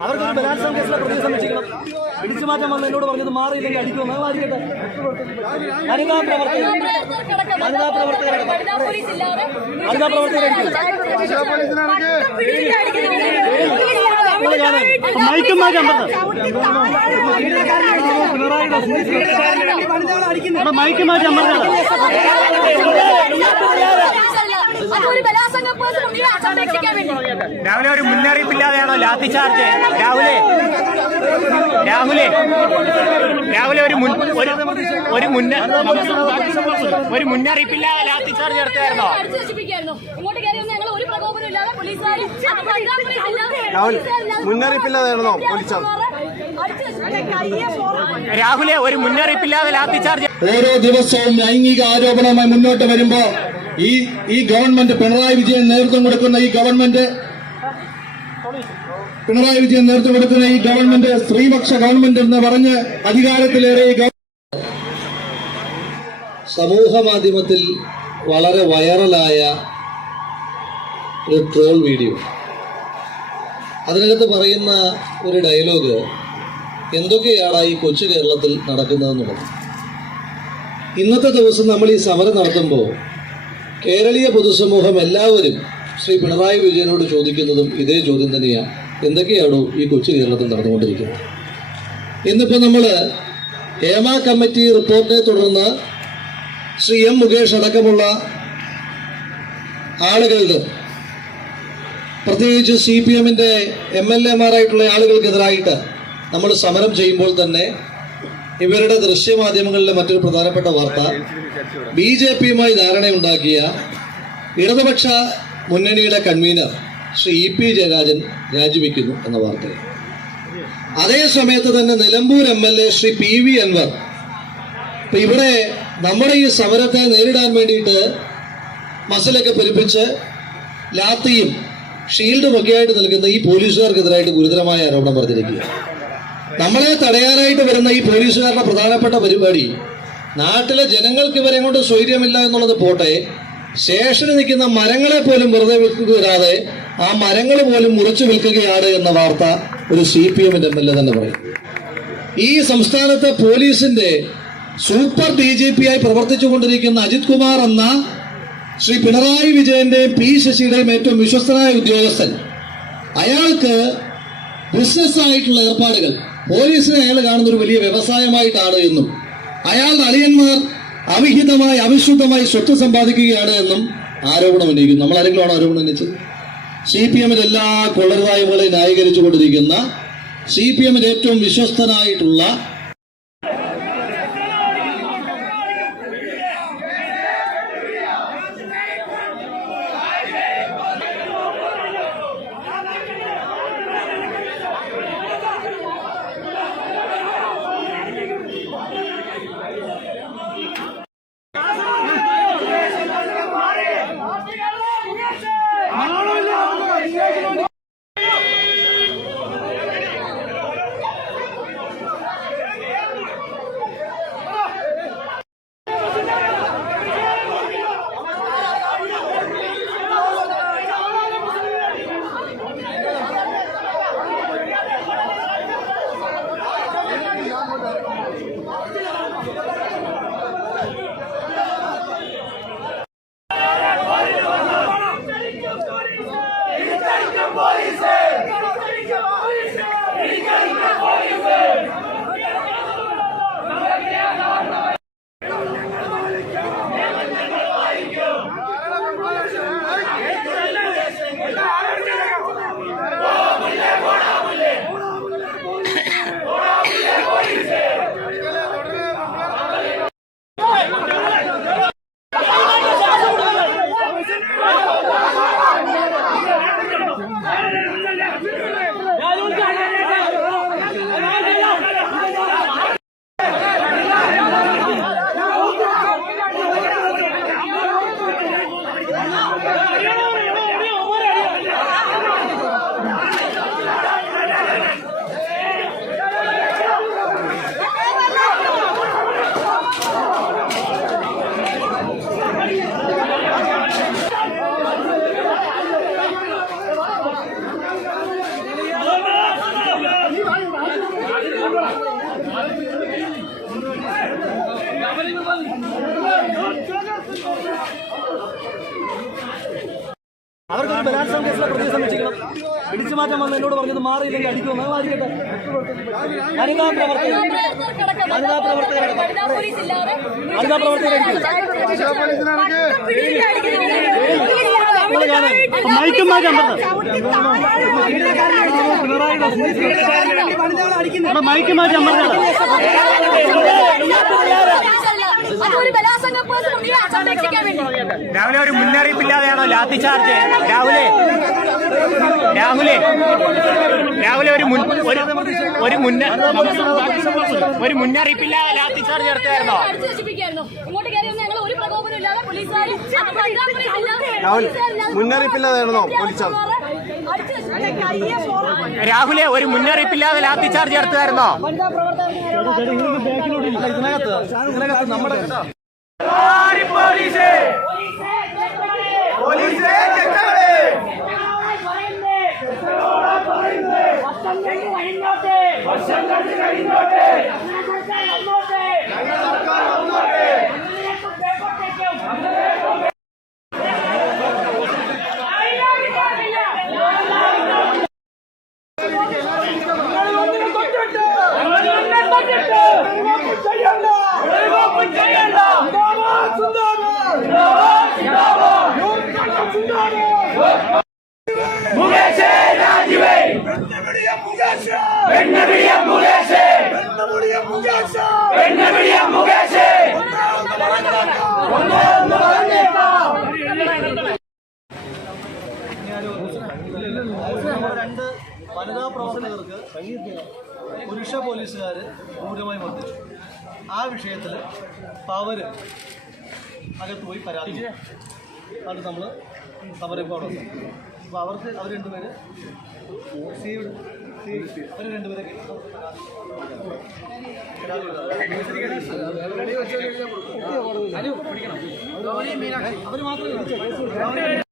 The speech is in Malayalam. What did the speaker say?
അവർക്കൊരു ബലാത്സംഗ കേസിലെ പ്രതിയെ സംരക്ഷിക്കണം. പിടിച്ചു മാറ്റാൻ വന്ന് എന്നോട് പറഞ്ഞത് മാറിയില്ലെങ്കിൽ അടിക്കുമെന്ന് വാദിക്കട്ടെ. വനിതാ പ്രവർത്തകർ മൈക്കും മാറ്റാൻ മൈക്കും മാറ്റാൻ പറഞ്ഞത് രാവിലെ ഒരു മുന്നറിയിപ്പില്ലാതെയാണോ ലാത്തി ചാർജ്? രാവിലെ ഒരു മുന്നറിയിപ്പില്ലാതെ ലാത്തി ചാർജ് നടത്തിയായിരുന്നോ? മുന്നറിയിപ്പില്ലാതെയാണോ പോലീസ്? രാഹുലെ ഒരു മുന്നറിയിപ്പില്ലാതെ ലാത്തി ചാർജ്. ഓരോ ദിവസവും ലൈംഗിക ആരോപണവുമായി മുന്നോട്ട് വരുമ്പോ ഈ ഗവൺമെന്റ് പിണറായി വിജയൻ നേതൃത്വം കൊടുക്കുന്ന ഈ ഗവൺമെന്റ് സ്ത്രീപക്ഷ ഗവൺമെന്റ് എന്ന് പറഞ്ഞ് അധികാരത്തിലേറെ സമൂഹ മാധ്യമത്തിൽ വളരെ വൈറലായ ഒരു ട്രോൾ വീഡിയോ. അതിനകത്ത് പറയുന്ന ഒരു ഡയലോഗ് എന്തൊക്കെയാണ് ഈ കൊച്ചു കേരളത്തിൽ നടക്കുന്നതെന്നുള്ളത്. ഇന്നത്തെ ദിവസം നമ്മൾ ഈ സമരം നടത്തുമ്പോൾ കേരളീയ പൊതുസമൂഹം എല്ലാവരും ശ്രീ പിണറായി വിജയനോട് ചോദിക്കുന്നതും ഇതേ ചോദ്യം തന്നെയാണ്. എന്തൊക്കെയാണോ ഈ കൊച്ചു കേരളത്തിൽ നടന്നുകൊണ്ടിരിക്കുന്നത്? ഇന്നിപ്പോൾ നമ്മൾ ഹേമ കമ്മിറ്റി റിപ്പോർട്ടിനെ തുടർന്ന് ശ്രീ എം മുകേഷ് അടക്കമുള്ള ആളുകളുടെ, പ്രത്യേകിച്ച് CPM-ന്റെ MLA-മാരായിട്ടുള്ള ആളുകൾക്കെതിരായിട്ട് നമ്മൾ സമരം ചെയ്യുമ്പോൾ തന്നെ ഇവരുടെ ദൃശ്യമാധ്യമങ്ങളിലെ മറ്റൊരു പ്രധാനപ്പെട്ട വാർത്ത BJP-യുമായി ധാരണയുണ്ടാക്കിയ ഇടതുപക്ഷ മുന്നണിയുടെ കൺവീനർ ശ്രീ EP ജയരാജൻ രാജിവെക്കുന്നു എന്ന വാർത്തയാണ്. അതേ സമയത്ത് തന്നെ നിലമ്പൂർ MLA ശ്രീ PV അൻവർ ഇവിടെ നമ്മുടെ ഈ സമരത്തെ നേരിടാൻ വേണ്ടിയിട്ട് മസിലൊക്കെ പെരുപ്പിച്ച് ലാത്തിയും ഷീൽഡും ഒക്കെ ആയിട്ട് നിൽക്കുന്ന ഈ പോലീസുകാർക്കെതിരായിട്ട് ഗുരുതരമായ ആരോപണം പറഞ്ഞിരിക്കുക. നമ്മളെ തടയാനായിട്ട് വരുന്ന ഈ പോലീസുകാരുടെ പ്രധാനപ്പെട്ട പരിപാടി നാട്ടിലെ ജനങ്ങൾക്ക് ഇവരെ കൊണ്ട് സ്വൈര്യമില്ല എന്നുള്ളത് പോട്ടെ, സ്റ്റേഷനിൽ നിൽക്കുന്ന മരങ്ങളെ പോലും വെറുതെ വിൽക്കുകയാതെ ആ മരങ്ങൾ പോലും മുറിച്ചു വിൽക്കുകയാണ് എന്ന വാർത്ത ഒരു CPM-ന്റെ MLA തന്നെ പറയും. ഈ സംസ്ഥാനത്തെ പോലീസിന്റെ സൂപ്പർ DGP-ആയി പ്രവർത്തിച്ചുകൊണ്ടിരിക്കുന്ന അജിത് കുമാർ എന്ന ശ്രീ പിണറായി വിജയന്റെയും P ശശിയുടെയും ഏറ്റവും വിശ്വസ്തനായ ഉദ്യോഗസ്ഥൻ, അയാൾക്ക് ബിസിനസ് ആയിട്ടുള്ള ഏർപ്പാടുകൾ, പോലീസിനെ അയാൾ കാണുന്ന ഒരു വലിയ വ്യവസായമായിട്ടാണ് എന്നും അയാളുടെ അളിയന്മാർ അവിഹിതമായി അവിശുദ്ധമായി സ്വത്ത് സമ്പാദിക്കുകയാണ് എന്നും ആരോപണം ഉന്നയിക്കുന്നു. നമ്മൾ ആരെങ്കിലും ആരോപണം ഉന്നയിച്ചത്? CPM-ന്റെ എല്ലാ കൊള്ളരുതായ്മകളെയും ന്യായീകരിച്ചു കൊണ്ടിരിക്കുന്ന CPM-ന്റെ ഏറ്റവും വിശ്വസ്തനായിട്ടുള്ള അവർക്കൊരു ബലാത്സംഗ കേസിലെ പ്രതിയെ സംരക്ഷിക്കണം. പിടിച്ചു മാറ്റാൻ വന്ന് എന്നോട് പറഞ്ഞത് മാറിയില്ലെങ്കിൽ അടിക്കുമെന്ന് വാദിക്കട്ടെ. വനിതാ പ്രവർത്തകർ മൈക്കും മാറ്റാൻ മൈക്കും മാറ്റാൻ രാവിലെ ഒരു മുന്നറിയിപ്പില്ലാതെയാണോ ലാത്തി ചാർജ്? രാവിലെ ഒരു മുന്നറിയിപ്പില്ലാതെ ലാത്തി ചാർജ് നടത്തിയായിരുന്നോ? മുന്നറിയിപ്പില്ലാതെയാണോ പോലീസ്? രാഹുലെ ഒരു മുന്നറിയിപ്പില്ലാതെ ലാത്തി ചാർജ് നടത്തുമായിരുന്നോ? ഇതിനകത്ത് നമ്മുടെ രണ്ട് വനിതാ പ്രവർത്തകർക്ക് പുരുഷ പോലീസുകാർ ക്രൂരമായി മർദ്ദിച്ചു. ആ വിഷയത്തിൽ അവര് അകത്ത് പോയി പരാതി അത് നമ്മൾ സമരം ഇപ്പോൾ അവിടെ അപ്പോൾ അവർക്ക് അവർ രണ്ടുപേര് അവർ രണ്ടുപേരെ അവർ മാത്രമേ